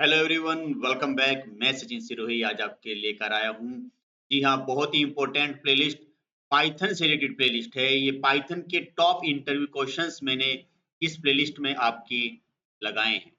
Hello everyone, welcome back. मैं सचिन सिरोही आज आपके लेकर आया हूँ। जी हाँ, बहुत ही इम्पोर्टेंट प्लेलिस्ट पाइथन से रिलेटेड प्लेलिस्ट है। ये पाइथन के टॉप इंटरव्यू क्वेश्चंस मैंने इस प्लेलिस्ट में आपकी लगाए हैं।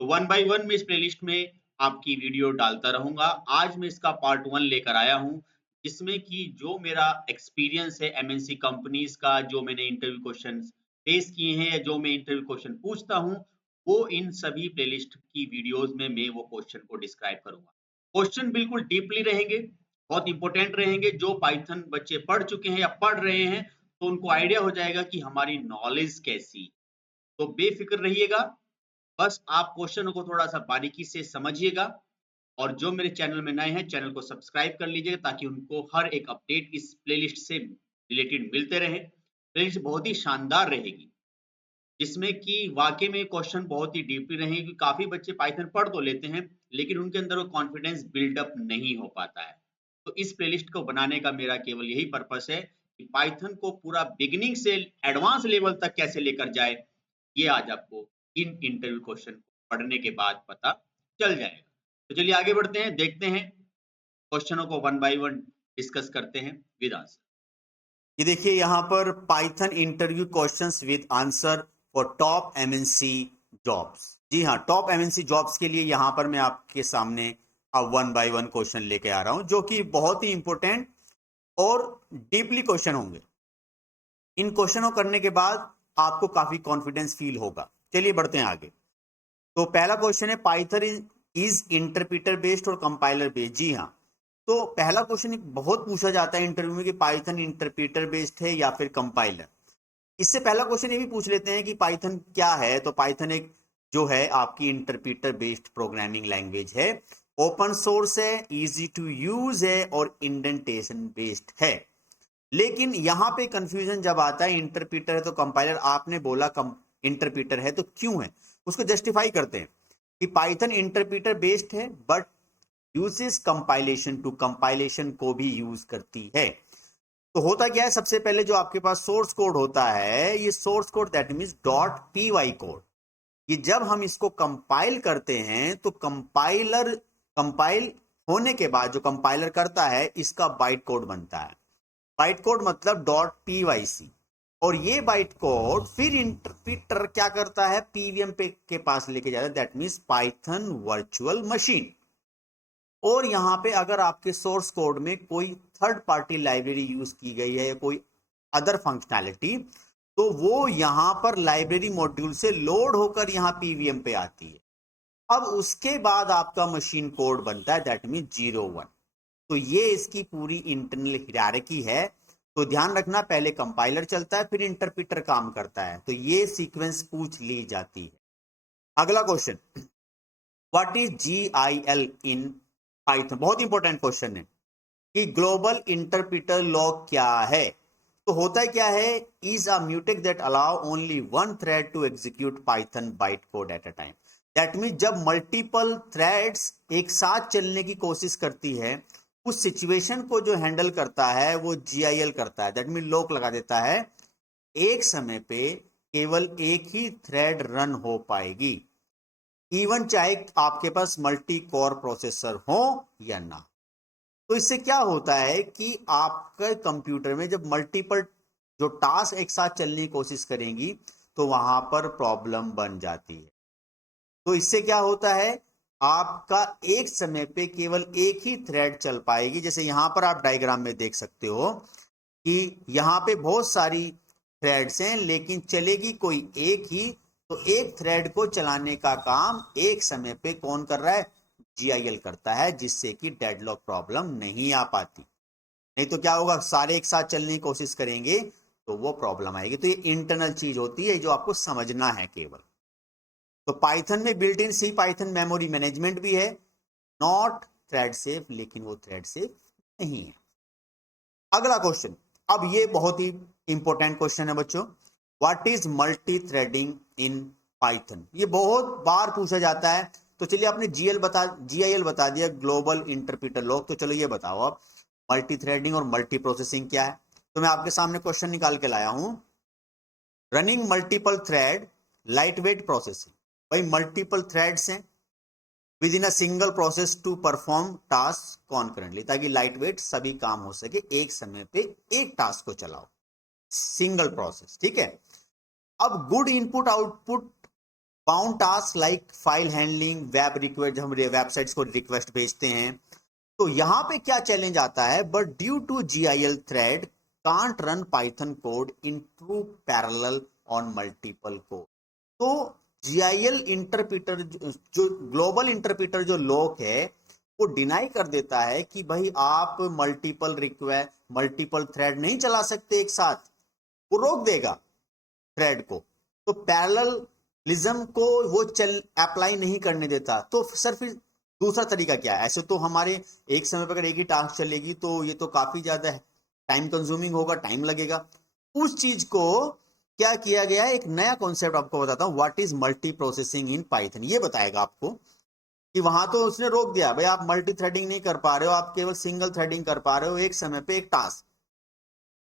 तो वन बाय वन मैं इस प्लेलिस्ट में आपकी वीडियो डालता रहूँगा। आज मैं इसका पार्ट 1 लेकर आया हूँ, जिसमें कि जो मेरा एक्सपीरियंस है एमएनसी कंपनीज़ का, जो मैंने इंटरव्यू क्वेश्चंस फेस किए हैं या जो मैं इंटरव्यू क्वेश्चन पूछता हूँ, वो इन सभी प्लेलिस्ट की वीडियोस में मैं वो क्वेश्चन को डिस्क्राइब करूंगा। क्वेश्चन बिल्कुल डीपली रहेंगे, बहुत इंपॉर्टेंट रहेंगे। जो पाइथन बच्चे पढ़ चुके हैं या पढ़ रहे हैं, तो उनको आइडिया हो जाएगा कि हमारी नॉलेज कैसी। तो बेफिक्र रहिएगा, बस आप क्वेश्चन को थोड़ा सा बारीकी से समझिएगा। और जो मेरे चैनल में नए हैं, चैनल को सब्सक्राइब कर लीजिएगा ताकि उनको हर एक अपडेट इस प्लेलिस्ट से रिलेटेड मिलते रहे। प्लेलिस्ट बहुत ही शानदार रहेगी, जिसमें कि वाक़ई में क्वेश्चन बहुत ही डीपली रहेंगे, क्योंकि काफ़ी बच्चे पाइथन पढ़ तो लेते हैं, लेकिन उनके अंदर वो कॉन्फिडेंस बिल्डअप नहीं हो पाता है। तो इस प्लेलिस्ट को बनाने का मेरा केवल यही पर्पस है कि पाइथन को पूरा बिगिनिंग से एडवांस लेवल तक कैसे लेकर जाए, ये आज आपको इन इंटरव्यू क्वेश्चन पढ़ने के बाद पता चल जाएगा। तो चलिए आगे बढ़ते हैं, देखते हैं क्वेश्चनों को वन बाय वन डिस्कस करते हैं विद आंसर। ये देखिए यहाँ पर Python interview questions with answer for top MNC jobs. जी हाँ, टॉप एमएनसी जॉब्स के लिए यहाँ पर मैं आपके सामने अब वन बाय वन क्वेश्चन लेके आ रहा हूँ, जो कि बहुत ही इंपॉर्टेंट और डीपली क्वेश्चन होंगे। इन क्वेश्चनों करने के बाद आपको काफी कॉन्फिडेंस फील होगा। चलिए बढ़ते हैं आगे। तो पहला क्वेश्चन है, पाइथन इज इंटरप्रिटर बेस्ड और कंपाइलर बेस्ड। जी हाँ, तो पहला क्वेश्चन एक बहुत पूछा जाता है इंटरव्यू में कि पाइथन इंटरप्रिटर बेस्ड है या फिर कंपाइलर। इससे पहला क्वेश्चन ये भी पूछ लेते हैं कि पाइथन क्या है। तो पाइथन एक जो है आपकी इंटरप्रिटर बेस्ड प्रोग्रामिंग लैंग्वेज है, ओपन सोर्स है, इजी टू यूज है और इंडेंटेशन बेस्ड है। लेकिन यहां पे कंफ्यूजन जब आता है, इंटरप्रिटर है तो कंपाइलर, आपने बोला इंटरप्रिटर है तो क्यों है, उसको जस्टिफाई करते हैं कि पाइथन इंटरप्रिटर बेस्ड है but uses compilation too, compilation को भी यूज करती है। तो होता क्या है, सबसे पहले जो आपके पास सोर्स कोड होता है, ये source code that means dot P Y code, ये जब हम इसको कंपाइल करते हैं तो कंपाइल होने के बाद जो कंपाइलर करता है, इसका बाइट कोड बनता है। बाइट कोड मतलब डॉट पी वाई सी। और ये बाइट कोड फिर इंटरप्रिटर क्या करता है, पीवीएम पे के पास लेके जाता है, that means Python virtual machine. और यहां पे अगर आपके सोर्स कोड में कोई थर्ड पार्टी लाइब्रेरी यूज की गई है या कोई अदर फंक्शनैलिटी, तो वो यहां पर लाइब्रेरी मॉड्यूल से लोड होकर यहां पीवीएम पे आती है। अब उसके बाद आपका मशीन कोड बनता है, दैट मीन 0 1। तो ये इसकी पूरी इंटरनल हिरारकी है। तो ध्यान रखना, पहले कंपाइलर चलता है फिर इंटरप्रिटर काम करता है। तो ये सीक्वेंस पूछ ली जाती है। अगला question, what is GIL in Python. बहुत इंपॉर्टेंट क्वेश्चन है कि ग्लोबल इंटरप्रिटर लॉग क्या है। तो होता है क्या है, is a mutex that allow only one thread to execute Python byte code at a time. That mean जब मल्टीपल थ्रेड्स एक साथ चलने की कोशिश करती है, उस सिचुएशन को जो हैंडल करता है वो जीआईएल करता है। दैट मीन लॉक लगा देता है, एक समय पे केवल एक ही थ्रेड रन हो पाएगी, इवन चाहे आपके पास मल्टी कोर प्रोसेसर हो या ना। तो इससे क्या होता है कि आपके कंप्यूटर में जब मल्टीपल जो टास्क एक साथ चलने की कोशिश करेंगी, तो वहां पर प्रॉब्लम बन जाती है। तो इससे क्या होता है, आपका एक समय पे केवल एक ही थ्रेड चल पाएगी। जैसे यहां पर आप डायग्राम में देख सकते हो कि यहाँ पे बहुत सारी थ्रेड्स हैं, लेकिन चलेगी कोई एक ही। तो एक थ्रेड को चलाने का काम एक समय पे कौन कर रहा है, जीआईएल करता है, जिससे कि डेडलॉक प्रॉब्लम नहीं आ पाती। नहीं तो क्या होगा, सारे एक साथ चलने की कोशिश करेंगे तो वो प्रॉब्लम आएगी। तो ये इंटरनल चीज होती है जो आपको समझना है केवल। तो पाइथन में built in C Python memory management भी है, नॉट थ्रेड सेफ, लेकिन वो थ्रेड सेफ नहीं है। अगला क्वेश्चन, अब ये बहुत ही इंपॉर्टेंट क्वेश्चन है बच्चों, what is multi threading in Python. ये बहुत बार पूछा जाता है। तो चलिए, आपने जीआईएल बता दिया, ग्लोबल इंटरप्रिटर लॉग। तो चलो ये बताओ आप, मल्टी थ्रेडिंग और मल्टी प्रोसेसिंग क्या है। तो मैं आपके सामने क्वेश्चन निकाल के लाया हूं, running multiple thread light weight processing. भाई मल्टीपल थ्रेड्स हैं within a single process to perform task concurrently, ताकि लाइट वेट सभी काम हो सके, एक समय पे एक टास्क को चलाओ, सिंगल प्रोसेस, ठीक है। अब good input output bound task like file handling, web request, हम वेबसाइट्स को रिक्वेस्ट भेजते हैं, तो यहां पे क्या चैलेंज आता है, but due to GIL thread can't run Python code in true parallel on multiple code. तो GIL इंटरप्रीटर, जो ग्लोबल इंटरप्रीटर जो लॉक है, वो डिनाई कर देता है कि भाई आप मल्टीपल रिक्वेस्ट, मल्टीपल थ्रेड नहीं चला सकते एक साथ, वो रोक देगा थ्रेड को, तो पैरेललिज्म को वो अप्लाई नहीं करने देता। तो सर फिर दूसरा तरीका क्या है? ऐसे तो हमारे एक समय पर अगर एक ही टास्क चलेगी तो ये तो काफी ज्यादा टाइम कंज्यूमिंग होगा, टाइम लगेगा। उस चीज को क्या किया गया है, एक नया कॉन्सेप्ट आपको बताता हूं, what is multi processing in Python, ये बताएगा आपको कि वहां तो उसने रोक दिया, भाई आप मल्टी थ्रेडिंग नहीं कर पा रहे हो, आप केवल सिंगल थ्रेडिंग कर पा रहे हो एक समय पे एक टास्क।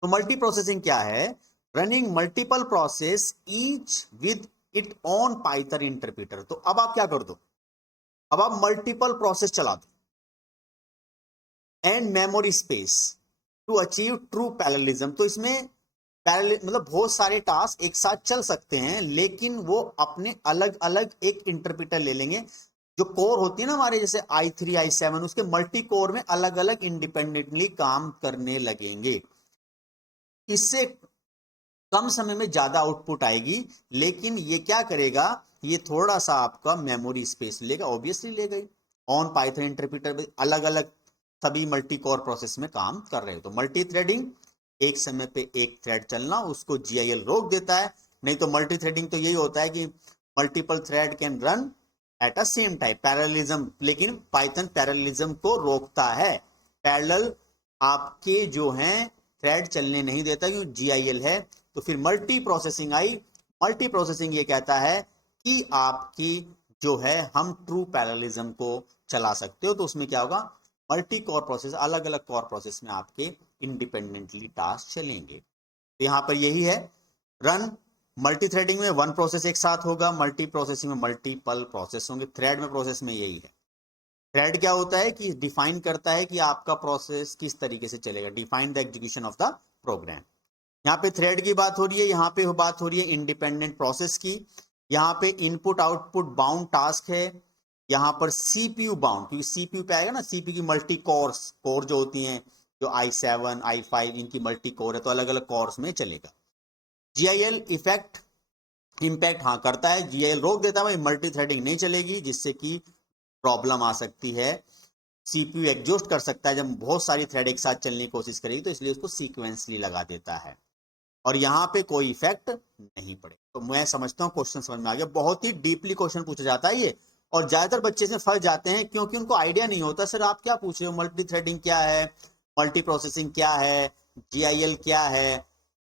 तो मल्टी प्रोसेसिंग क्या है? Running multiple process each with it on Python interpreter. तो अब आप क्या कर दो, अब आप मल्टीपल प्रोसेस चला दो and memory space to achieve true parallelism. तो इसमें मतलब बहुत सारे टास्क एक साथ चल सकते हैं, लेकिन वो अपने अलग अलग एक इंटरप्रीटर ले लेंगे। जो कोर होती है ना हमारे, जैसे i3 i7, उसके मल्टी कोर में अलग अलग इंडिपेंडेंटली काम करने लगेंगे। इससे कम समय में ज्यादा आउटपुट आएगी, लेकिन ये क्या करेगा, ये थोड़ा सा आपका मेमोरी स्पेस लेगा, ऑब्वियसली लेगा ही। ऑन पाइथन इंटरप्रीटर अलग अलग सभी मल्टी कोर प्रोसेस में काम कर रहे हो, तो मल्टी थ्रेडिंग, एक समय पे एक थ्रेड चलना, उसको GIL रोक देता है। नहीं तो मल्टी थ्रेडिंग तो यही होता है कि multiple thread can run at a same time, parallelism, लेकिन पाइथन पैरेललिज्म को रोकता है। पैरेलल आपके जो हैं थ्रेड चलने नहीं देता, क्योंकि GIL है। तो फिर मल्टी प्रोसेसिंग आई। मल्टी प्रोसेसिंग ये कहता है कि आपकी जो है हम ट्रू पैरेललिज्म को चला सकते हो। तो उसमें क्या होगा, मल्टी कोर प्रोसेस, अलग अलग कोर प्रोसेस में आपके इंडिपेंडेंटली टास्क चलेंगे। तो यहां पर यही है, रन मल्टी थ्रेडिंग में वन प्रोसेस एक साथ होगा, मल्टी प्रोसेसिंग में मल्टीपल प्रोसेस होंगे। थ्रेड में प्रोसेस में यही है। थ्रेड क्या होता है कि डिफाइन करता है कि आपका प्रोसेस किस तरीके से चलेगा, define the execution of the program. यहाँ पे थ्रेड की बात हो रही है, यहाँ पे बात हो रही है इंडिपेंडेंट प्रोसेस की। यहाँ पे इनपुट आउटपुट बाउंड टास्क है, यहाँ पर CPU बाउंड, क्योंकि CPU पे आएगा ना, CPU की मल्टी कोर जो होती हैं, जो i7 i5 इनकी मल्टी कोर है, तो अलग अलग कोर्स में चलेगा। GIL इफेक्ट इंपैक्ट हाँ करता है, GIL रोक देता है, भाई मल्टी थ्रेडिंग नहीं चलेगी, जिससे कि प्रॉब्लम आ सकती है। CPU एग्जॉस्ट कर सकता है जब बहुत सारी थ्रेड एक साथ चलने की कोशिश करेगी, तो इसलिए उसको सीक्वेंसली लगा देता है, और यहाँ पे कोई इफेक्ट नहीं पड़े। तो मैं समझता हूँ क्वेश्चन समझ में आ गया। बहुत ही डीपली क्वेश्चन पूछा जाता है ये, और ज्यादातर बच्चे इसमें फंस जाते हैं क्योंकि उनको आइडिया नहीं होता, सर आप क्या पूछ रहे हो, मल्टी थ्रेडिंग क्या है, मल्टी प्रोसेसिंग क्या है, GIL क्या है।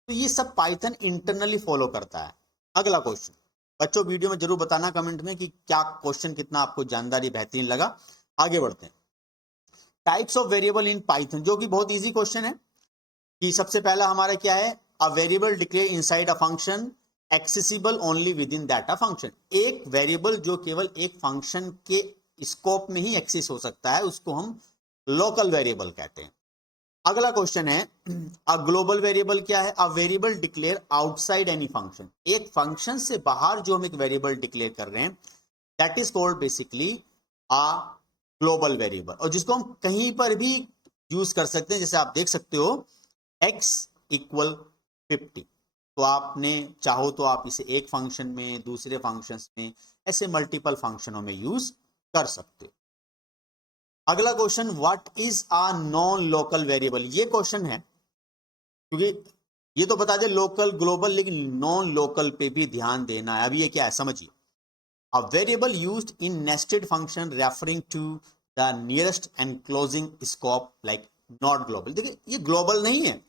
तो ये सब पाइथन इंटरनली फॉलो करता है। अगला क्वेश्चन बच्चों वीडियो में जरूर बताना कमेंट में कि क्या क्वेश्चन कितना आपको जानकारी बेहतरीन लगा। आगे बढ़ते हैं। Types of variable in Python, जो कि बहुत इजी क्वेश्चन है। कि सबसे पहला हमारा क्या है, a variable declare inside a function accessible only with in that a function. एक वेरिएबल जो केवल एक फंक्शन के स्कोप में ही एक्सेस हो सकता है, उसको हम लोकल वेरिएबल कहते हैं। अगला क्वेश्चन है, अ ग्लोबल वेरिएबल क्या है, a variable declare outside any function. एक फंक्शन से बाहर जो हम एक वेरिएबल डिक्लेयर कर रहे हैं, that is called basically a global variable, और जिसको हम कहीं पर भी यूज कर सकते हैं। जैसे आप देख सकते हो x इक्वल 50, तो आपने चाहो तो आप इसे एक फंक्शन में, दूसरे फंक्शंस में, ऐसे मल्टीपल फंक्शनों में यूज कर सकते हो। अगला question, what is a non local variable. ये क्वेश्चन है क्योंकि ये तो बता दे लोकल ग्लोबल, लेकिन नॉन लोकल पे भी ध्यान देना है। अभी ये क्या है समझिए, a variable used in nested function referring to the nearest enclosing scope like not global. देखिए ये ग्लोबल नहीं है,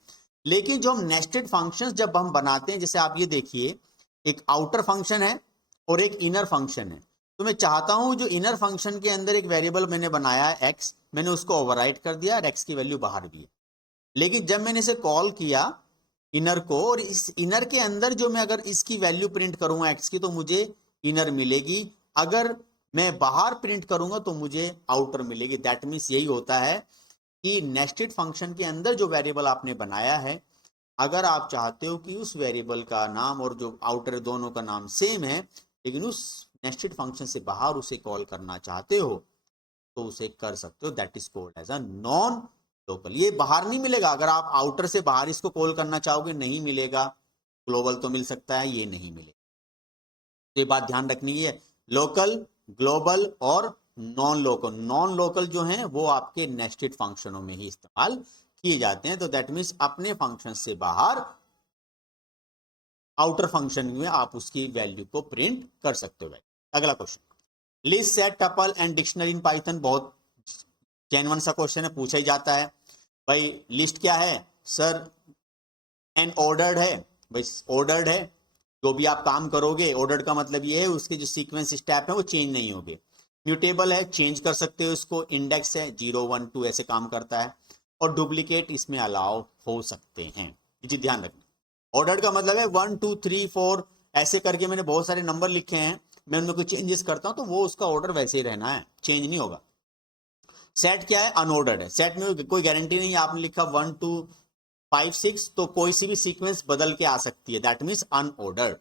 लेकिन जो हम नेस्टेड फंक्शंस जब हम बनाते हैं, जैसे आप ये देखिए, एक आउटर फंक्शन है और एक इनर फंक्शन है। तो मैं चाहता हूं जो इनर फंक्शन के अंदर एक वेरिएबल मैंने बनाया है x, मैंने उसको ओवरराइट कर दिया और x की वैल्यू बाहर भी है। लेकिन जब मैंने इसे कॉल किया इनर को, और इस इनर के अंदर जो मैं अगर इसकी वैल्यू प्रिंट करूंगा x की, तो मुझे इनर मिलेगी। अगर मैं बाहर प्रिंट करूंगा तो मुझे आउटर मिलेगी। दैट मीन्स यही होता है कि नेस्टेड फंक्शन के अंदर जो वेरिएबल आपने बनाया है, अगर आप चाहते हो कि उस वेरिएबल का नाम और जो आउटर दोनों का नाम सेम है, लेकिन उस नेस्टेड फंक्शन से बाहर उसे कॉल करना चाहते हो तो उसे कर सकते हो। That is called as a non local. ये बाहर नहीं मिलेगा, अगर आप आउटर से बाहर इसको कॉल करना चाहोगे नहीं मिलेगा। ग्लोबल तो मिल सकता है, ये नहीं मिलेगा। तो ये बात ध्यान रखनी है, लोकल, ग्लोबल और नॉन लोकल। नॉन लोकल जो हैं वो आपके नेस्टेड फंक्शनों में ही इस्तेमाल किए जाते हैं। तो दैट मीन्स अपने फंक्शन से बाहर आउटर फंक्शन में आप उसकी वैल्यू को प्रिंट कर सकते हो। अगला question, list, set, tuple and dictionary in Python. बहुत जेन्युइन सा क्वेश्चन है, पूछा ही जाता है। भाई लिस्ट क्या है सर? एन ऑर्डर्ड है। भाई ऑर्डर्ड है, जो भी आप काम करोगे, ऑर्डर्ड का मतलब ये है उसके जो सीक्वेंस स्टेप है वो चेंज नहीं होंगे। म्यूटेबल है, चेंज कर सकते हो इसको। इंडेक्स है, 0 1 2 ऐसे काम करता है। और डुप्लीकेट इसमें अलाउ हो सकते हैं, जी ध्यान रखना। ऑर्डर्ड का मतलब है 1 2 3 4 ऐसे करके मैंने बहुत सारे नंबर लिखे हैं, मैं उनमें कोई चेंजेस करता हूं तो वो उसका ऑर्डर वैसे ही रहना है, चेंज नहीं होगा। सेट क्या है? अनऑर्डर्ड है। सेट में कोई गारंटी नहीं है, आपने लिखा 1 2 5 6 तो कोई सी भी सीक्वेंस बदल के आ सकती है, दैट मीन्स अनऑर्डर्ड।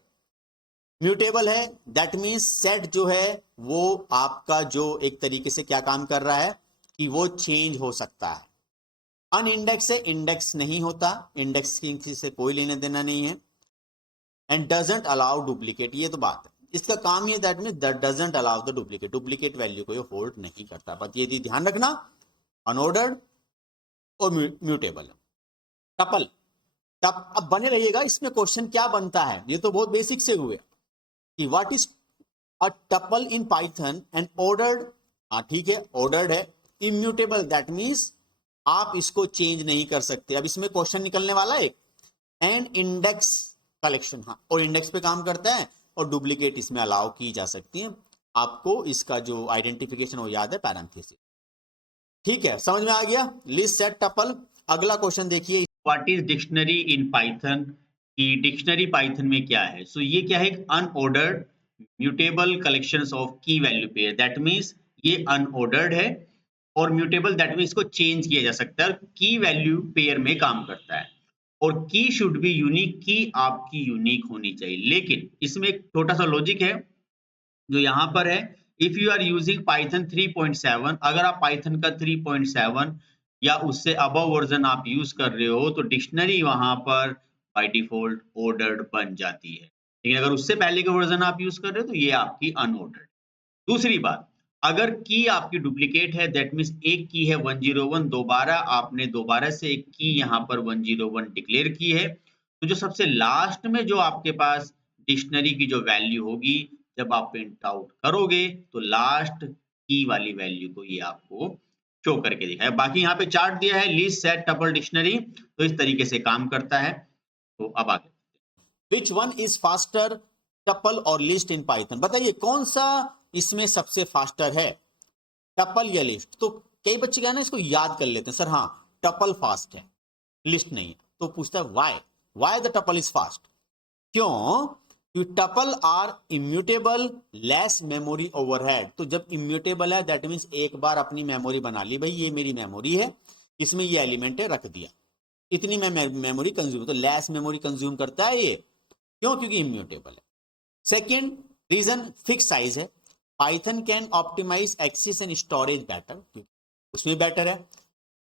म्यूटेबल है, दैट मीन्स सेट जो है वो आपका जो एक तरीके से क्या काम कर रहा है कि वो चेंज हो सकता है। अनइंडेक्स है, इंडेक्स नहीं होता, इंडेक्स की से कोई लेना देना नहीं है। एंड डजंट अलाउ डुप्लीकेट, ये तो बात है, इसका काम ये that mean that doesn't allow the duplicate, duplicate value को ये होल्ड नहीं करता। बट ये ध्यान रखना, अनऑर्डर्ड और म्यूटेबल। टपल, तब अब बने रहिएगा, इसमें क्वेश्चन क्या बनता है, ये तो बहुत बेसिक से हुए कि what is a tuple in Python and ordered. हाँ ठीक है, ऑर्डर्ड है। इम्यूटेबल, दैट मीन्स आप इसको चेंज नहीं कर सकते। अब इसमें क्वेश्चन निकलने वाला है एंड इंडेक्स कलेक्शन, हाँ, और इंडेक्स पे काम करता है और डुप्लीकेट इसमें अलाउ की जा सकती है। आपको इसका जो आइडेंटिफिकेशन वो याद है, पैरेंथेसिस। ठीक है, समझ में आ गया लिस्ट, सेट, टपल। अगला क्वेश्चन देखिए, what is dictionary in Python, की डिक्शनरी पाइथन में क्या है। सो ये क्या है, एक अनऑर्डर्ड म्यूटेबल कलेक्शंस ऑफ की वैल्यू पेयर। दैट मींस ये अनऑर्डर्ड है और म्यूटेबल, दैट मींस इसको चेंज किया जा सकता है, की वैल्यू पेयर में काम करता है। और की शुड बी यूनिक, की आपकी यूनिक होनी चाहिए। लेकिन इसमें एक छोटा सा लॉजिक है जो यहाँ पर है, if you are using Python 3.7, अगर आप पाइथन का 3.7 या उससे अबव वर्जन आप यूज कर रहे हो तो डिक्शनरी वहां पर बाय डिफॉल्ट ऑर्डर्ड बन जाती है। लेकिन अगर उससे पहले के वर्जन आप यूज कर रहे हो तो ये आपकी अनऑर्डर्ड। दूसरी बात, अगर की आपकी डुप्लीकेट है, दैट मीन्स एक की है 101, दोबारा आपने दोबारा से एक की यहाँ पर 101 डिक्लेयर की है, तो जो सबसे लास्ट में जो आपके पास डिक्शनरी की जो वैल्यू होगी, जब आप प्रिंट आउट करोगे तो लास्ट की वाली वैल्यू को ये आपको शो करके दिखाएगा। बाकी यहाँ पे चार्ट दिया है, लिस्ट, सेट, टपल, डिक्शनरी, तो इस तरीके से काम करता है। तो अब आगे, which one is faster, tuple और लिस्ट इन पाइथन। बताइए कौन सा इसमें सबसे फास्टर है, टपल या लिस्ट? तो कई बच्चे क्या ना इसको याद कर लेते हैं, सर हाँ टपल फास्ट है, लिस्ट नहीं है। तो पूछता है why the tuple is fast? क्यों? Tuple are immutable, less memory overhead. तो जब इम्यूटेबल है दैट मीन्स एक बार अपनी मेमोरी बना ली, भाई ये मेरी मेमोरी है, इसमें ये एलिमेंट है, रख दिया, इतनी मैं मेमोरी कंज्यूम, तो लेस मेमोरी कंज्यूम करता है ये। क्यों? क्योंकि इम्यूटेबल है। सेकेंड रीजन, फिक्स साइज है। Python can optimize access and storage better, क्योंकि उसमें बेटर है।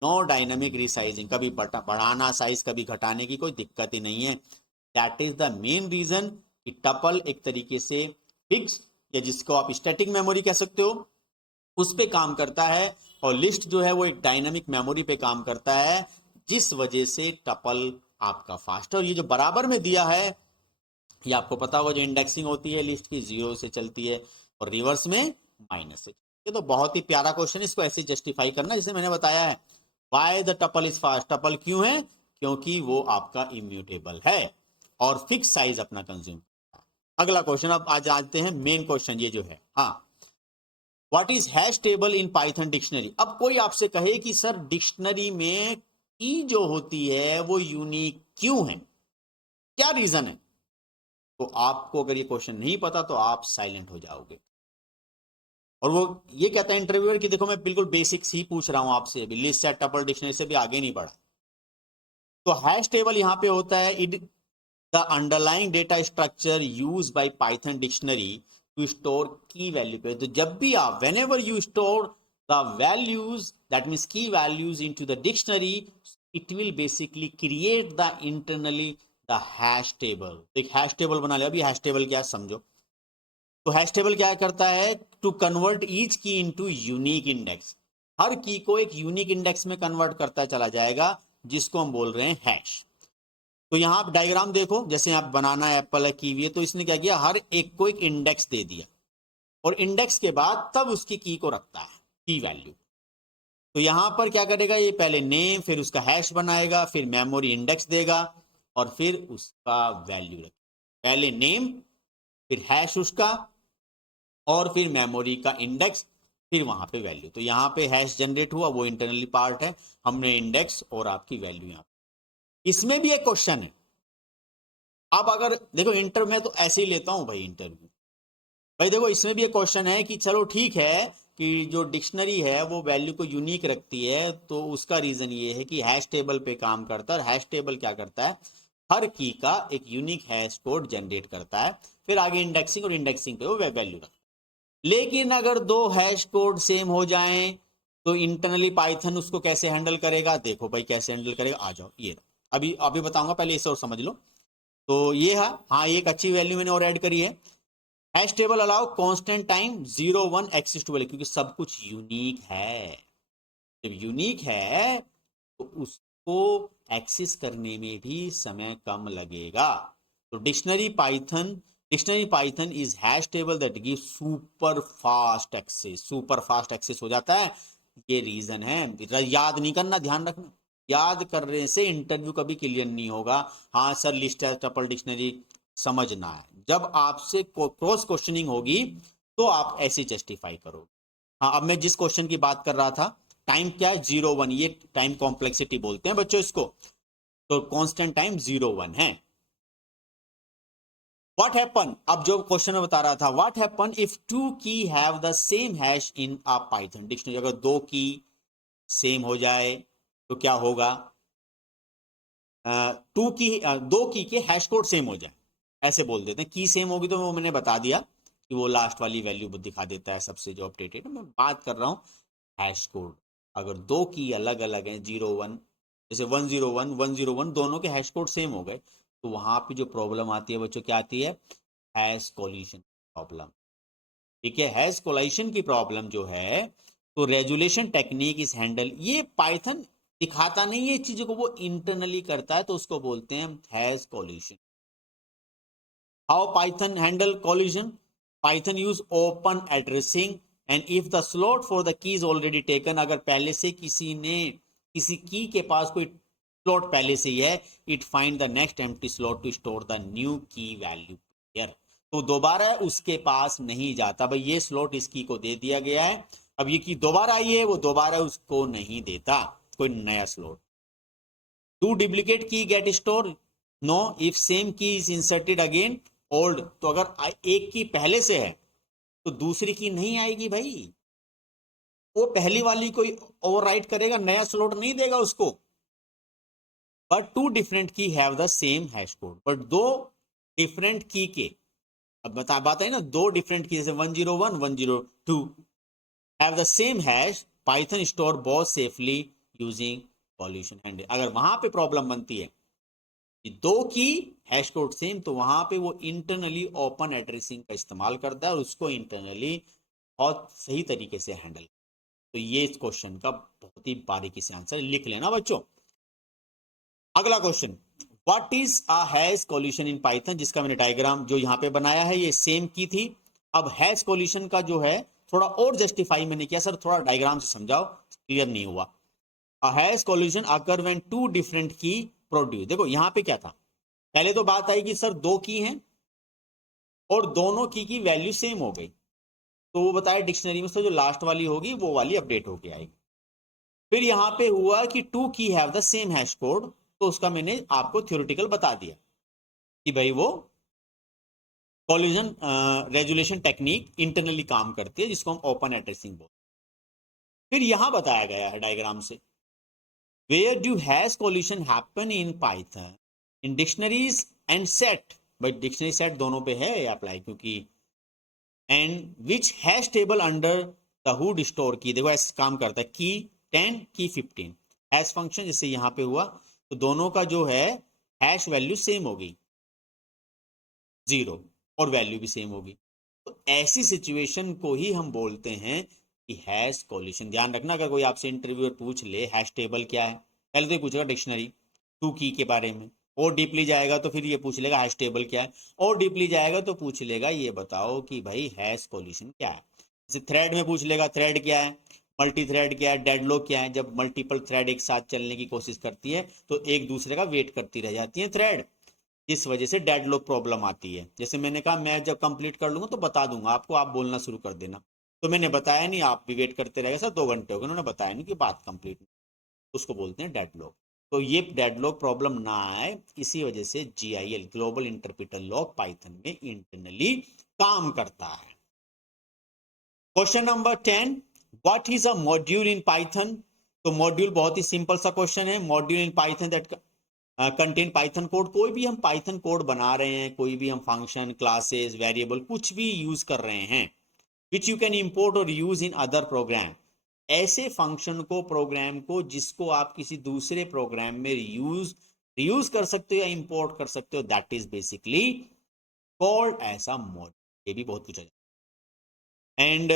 नो डायनामिक रिसाइजिंग, कभी बढ़ाना साइज कभी घटाने की कोई दिक्कत ही नहीं है। That is the main reason कि टपल एक तरीके से फिक्स, या जिसको आप स्टैटिक मेमोरी कह सकते हो, उस पे काम करता है। और लिस्ट जो है वो एक डायनामिक मेमोरी पे काम करता है, जिस वजह से टपल आपका फास्ट। और ये जो बराबर में दिया है, ये आपको पता होगा, जो इंडेक्सिंग होती है लिस्ट की 0 से चलती है और रिवर्स में माइनस से। ये तो बहुत ही प्यारा क्वेश्चन, इसको ऐसे जस्टिफाई करना जैसे मैंने बताया है, why the tuple is fast. Tuple क्यों है? क्योंकि वो आपका इम्यूटेबल है और फिक्स साइज अपना कंज्यूम। अगला क्वेश्चन, अब आज आते हैं मेन क्वेश्चन, ये जो है, हाँ, what is hash table in Python dictionary. अब कोई आपसे कहे कि सर डिक्शनरी में की जो होती है वो यूनिक क्यों है, क्या रीजन है? तो आपको अगर ये क्वेश्चन नहीं पता तो आप साइलेंट हो जाओगे। और वो ये कहता है इंटरव्यूअर कि देखो मैं बिल्कुल बेसिक्स ही पूछ रहा हूं आपसे, अभी लिस्ट सेट टपल डिक्शनरी से भी आगे नहीं बढ़ा। तो हैश टेबल यहाँ पे होता है it the underlying data structure use by Python dictionary to store key value पे। तो जब भी आप whenever you store the values that means key values into the dictionary, it will basically create the internally the hash table. एक hash table बना लिया। अभी hash table क्या है समझो। तो हैश टेबल क्या करता है, टू कन्वर्ट ईच की इनटू यूनिक इंडेक्स। हर की को एक यूनिक इंडेक्स में कन्वर्ट करता चला जाएगा, जिसको हम बोल रहे हैं हैश। तो यहाँ आप डायग्राम देखो, जैसे आप बनाना एप्पल है, कीवी है, तो इसने क्या किया, हर एक को एक इंडेक्स दे दिया और इंडेक्स के बाद तब उसकी की को रखता है, की वैल्यू। तो यहां पर क्या करेगा, ये पहले नेम, फिर उसका हैश बनाएगा, फिर मेमोरी इंडेक्स देगा और फिर उसका वैल्यू रखेगा। पहले नेम, फिर हैश उसका, और फिर मेमोरी का इंडेक्स, फिर वहां पे वैल्यू। तो यहाँ पे हैश जनरेट हुआ, वो इंटरनली पार्ट है, हमने इंडेक्स और आपकी वैल्यू यहाँ। इसमें भी एक क्वेश्चन है। अब अगर देखो इंटर में तो ऐसे ही लेता हूं भाई इंटरव्यू, भाई देखो इसमें भी एक क्वेश्चन है कि चलो ठीक है कि जो डिक्शनरी है वो वैल्यू को यूनिक रखती है, तो उसका रीजन ये है कि हैश टेबल पे काम करता है। और हैश टेबल क्या करता है, हर की का एक यूनिक हैश कोड जनरेट करता है, फिर आगे इंडेक्सिंग, और इंडेक्सिंग पे वो वैल्यू रखता है। लेकिन अगर दो हैश कोड सेम हो जाएं तो इंटरनली पाइथन उसको कैसे हैंडल करेगा, देखो भाई कैसे हैंडल करेगा, आ जाओ ये अभी अभी बताऊंगा, पहले इसे और समझ लो। तो ये है, हाँ एक अच्छी वैल्यू मैंने और ऐड करी है। Hash table allow constant time 0 1 access to value, क्योंकि सब कुछ यूनिक है। जब यूनिक है तो उसको एक्सेस करने में भी समय कम लगेगा। तो dictionary Python is hash table that give super fast access. Super fast access हो जाता है, ये रीजन है। याद नहीं करना, ध्यान रखना, याद करने से इंटरव्यू कभी क्लियर नहीं होगा। हाँ सर लिस्ट है टपल डिक्शनरी, समझना है। जब आपसे क्रॉस क्वेश्चनिंग होगी तो आप ऐसे जस्टिफाई करो। हाँ अब मैं जिस क्वेश्चन की बात कर रहा था, टाइम क्या है 0 1, ये टाइम कॉम्प्लेक्सिटी बोलते हैं बच्चों इसको। तो कांस्टेंट टाइम 0 1 है। व्हाट हैपन, अब जो क्वेश्चन में बता रहा था, व्हाट हैपन इफ टू की have the same hash in a Python dictionary. अगर दो की सेम हो जाए तो क्या होगा, दो की के हैश कोड सेम हो जाए, ऐसे बोल देते हैं। की सेम होगी तो वो मैंने बता दिया कि वो लास्ट वाली वैल्यू दिखा देता है सबसे जो अपडेटेड। मैं बात कर रहा हूँ हैश कोड। अगर दो की अलग अलग हैं 0 1, जैसे 1 0 1 दोनों के हैश कोड सेम हो गए, तो वहां पे जो प्रॉब्लम आती है बच्चों क्या आती है, हैश कोलिशन प्रॉब्लम। ठीक है, हैश कोलिशन की प्रॉब्लम जो है, तो रेजुलेशन टेक्निक इज हैंडल, ये पाइथन दिखाता नहीं है चीजों को, वो इंटरनली करता है, तो उसको बोलते हैं hash collision. How Python handle collision, Python use open addressing and if the slot for the key is already taken. अगर पहले से किसी की के पास कोई स्लॉट पहले से ही है, it find the next empty slot to store the new key value here. तो दोबारा उसके पास नहीं जाता, भाई ये स्लॉट इस की को दे दिया गया है, अब ये की दोबारा आई है, वो दोबारा उसको नहीं देता कोई नया slot. To duplicate key get store, no if same key is inserted again old. तो अगर एक की पहले से है तो दूसरी की नहीं आएगी भाई, वो पहली वाली को ओवरराइट करेगा, नया स्लॉट नहीं देगा उसको। बट टू डिफरेंट की have the same hash code, but दो डिफरेंट की के, अब बात है ना, दो डिफरेंट की, जैसे 1 0 1 1 0 2 have the same hash, Python store both safely using solution handle. अगर वहां पे प्रॉब्लम बनती है कि दो की हैश कोड सेम, तो वहां पे वो इंटरनली ओपन एड्रेसिंग का इस्तेमाल करता है और उसको इंटरनली बहुत सही तरीके से हैंडल। तो ये इस क्वेश्चन का बहुत ही बारीकी से आंसर लिख लेना बच्चों। अगला question, what is a hash collision in Python, जिसका मैंने डायग्राम जो यहाँ पे बनाया है ये सेम की थी। अब हैश कोलिशन का जो है थोड़ा और जस्टिफाई मैंने किया, सर थोड़ा डायग्राम से समझाओ, क्लियर नहीं हुआ। A hash collision occur when two different key produce. देखो यहाँ पे क्या था, पहले तो बात आई कि सर दो की हैं और दोनों की वैल्यू सेम हो गई, तो वो बताया डिक्शनरी में से जो लास्ट वाली होगी वो वाली अपडेट होके आएगी। फिर यहां पे हुआ कि टू की have the same hash code, तो उसका मैंने आपको थ्योरेटिकल बता दिया कि भाई वो कॉलिजन रेजोल्यूशन टेक्निक इंटरनली काम करती है, जिसको हम ओपन एड्रेसिंग बोलते हैं। फिर यहां बताया गया है डायग्राम से, where do has collision happen in Python in dictionaries and set, भाई डिक्शनरी सेट दोनों पे है अप्लाई, क्योंकि and which hash table under the hood store key, देखो ऐसे काम करता है, की 10 की 15, हैश फंक्शन जैसे यहाँ पे हुआ तो दोनों का जो है हैश वैल्यू सेम होगी 0 और वैल्यू भी सेम होगी। तो ऐसी सिचुएशन को ही हम बोलते हैं कि हैश कोलिशन। ध्यान रखना, अगर कोई आपसे इंटरव्यूअर पूछ ले हैश टेबल क्या है, पहले तो ये पूछेगा डिक्शनरी टू की के बारे में, और डीपली जाएगा तो फिर ये पूछ लेगा हैश टेबल क्या है, और डीपली जाएगा तो पूछ लेगा ये बताओ कि भाई हैश कोलिशन क्या है। जैसे थ्रेड में पूछ लेगा थ्रेड क्या है, मल्टी थ्रेड क्या है, डेडलॉक क्या है। जब मल्टीपल थ्रेड एक साथ चलने की कोशिश करती है तो एक दूसरे का वेट करती रह जाती है थ्रेड, इस वजह से डेडलॉक प्रॉब्लम आती है। जैसे मैंने कहा मैं जब कंप्लीट कर लूंगा तो बता दूंगा आपको, आप बोलना शुरू कर देना, तो मैंने बताया नहीं, आप भी वेट करते रहेगा सर 2 घंटे हो गए, उन्होंने बताया नहीं कि बात कंप्लीट, उसको बोलते हैं डेडलॉक। तो ये डेडलॉक प्रॉब्लम ना आए, इसी वजह से GIL global interpreter lock Python में इंटरनली काम करता है। Question number 10, what is a module in Python. तो मॉड्यूल बहुत ही सिंपल सा क्वेश्चन है। Module in Python that contain Python code, कोई भी हम पाइथन कोड बना रहे हैं, कोई भी हम फंक्शन क्लासेस वेरिएबल कुछ भी यूज कर रहे हैं, विच यू कैन इंपोर्ट और यूज इन अदर प्रोग्राम, ऐसे फंक्शन को प्रोग्राम को जिसको आप किसी दूसरे प्रोग्राम में यूज कर सकते हो या इंपोर्ट कर सकते हो, that is basically called as a module. ये भी बहुत पूछा जाता है। And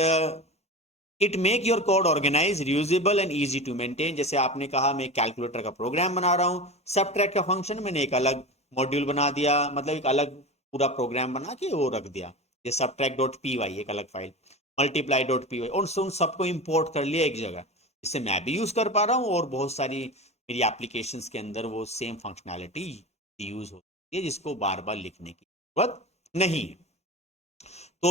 it make your code organize reusable and easy to maintain. जैसे आपने कहा मैं कैलकुलेटर का प्रोग्राम बना रहा हूँ, सबट्रैक्ट का फंक्शन मैंने एक अलग मॉड्यूल बना दिया, मतलब एक अलग पूरा प्रोग्राम बना के वो रख दिया, ये subtract.py एक अलग फाइल, multiply.py, और उन सबको इंपोर्ट कर लिया एक जगह, जिससे मैं भी यूज कर पा रहा हूँ और बहुत सारी मेरी एप्लीकेशंस के अंदर वो सेम फंक्शनैलिटी यूज होती है, जिसको बार बार लिखने की जरूरत नहीं है। तो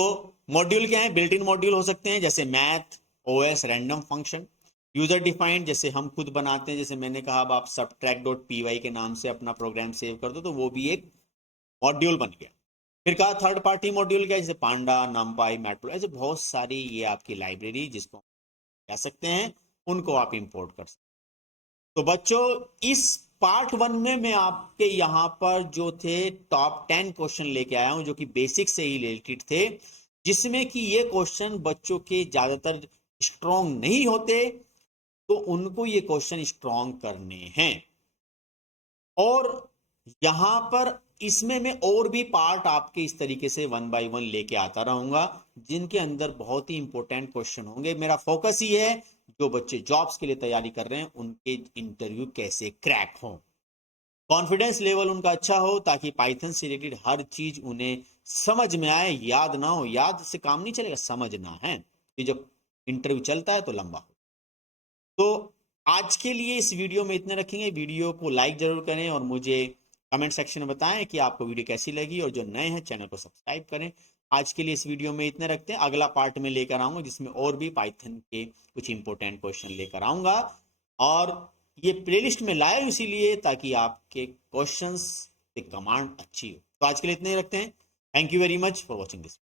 मॉड्यूल क्या है, बिल्ट इन मॉड्यूल हो सकते हैं जैसे math, OS, random function, user defined जैसे हम खुद बनाते हैं, जैसे मैंने कहा अब आप subtract.py के नाम से अपना प्रोग्राम सेव कर दो तो वो भी एक मॉड्यूल बन गया। फिर कहा थर्ड पार्टी मॉड्यूल क्या, जैसे पांडा, नमपाई, मैटप्लो, ऐसे बहुत सारी ये आपकी लाइब्रेरी जिसको कह सकते हैं, उनको आप इंपोर्ट कर सकते हैं। तो बच्चों इस पार्ट 1 में मैं आपके यहाँ पर जो थे टॉप 10 क्वेश्चन लेके आया हूं, जो कि बेसिक से ही रिलेटेड थे, जिसमें कि ये क्वेश्चन बच्चों के ज्यादातर स्ट्रॉन्ग नहीं होते, तो उनको ये क्वेश्चन स्ट्रॉन्ग करने हैं। और यहां पर इसमें मैं और भी पार्ट आपके इस तरीके से 1 बाय 1 लेके आता रहूंगा, जिनके अंदर बहुत ही इंपॉर्टेंट क्वेश्चन होंगे। मेरा फोकस ही है जो बच्चे जॉब्स के लिए तैयारी कर रहे हैं उनके इंटरव्यू कैसे क्रैक हो, कॉन्फिडेंस लेवल उनका अच्छा हो, ताकि पाइथन से रिलेटेड हर चीज उन्हें समझ में आए, याद ना हो, याद से काम नहीं चलेगा, समझना है, कि जब इंटरव्यू चलता है तो लंबा हो। तो आज के लिए इस वीडियो में इतने रखेंगे। वीडियो को लाइक जरूर करें और मुझे कमेंट सेक्शन में बताएं कि आपको वीडियो कैसी लगी, और जो नए हैं चैनल को सब्सक्राइब करें। आज के लिए इस वीडियो में इतने रखते हैं, अगला पार्ट में लेकर आऊंगा जिसमें और भी पाइथन के कुछ इंपॉर्टेंट क्वेश्चन लेकर आऊंगा, और ये प्लेलिस्ट में लाया इसीलिए ताकि आपके क्वेश्चंस की कमांड अच्छी हो। तो आज के लिए इतने ही रखते हैं। Thank you very much for watching this.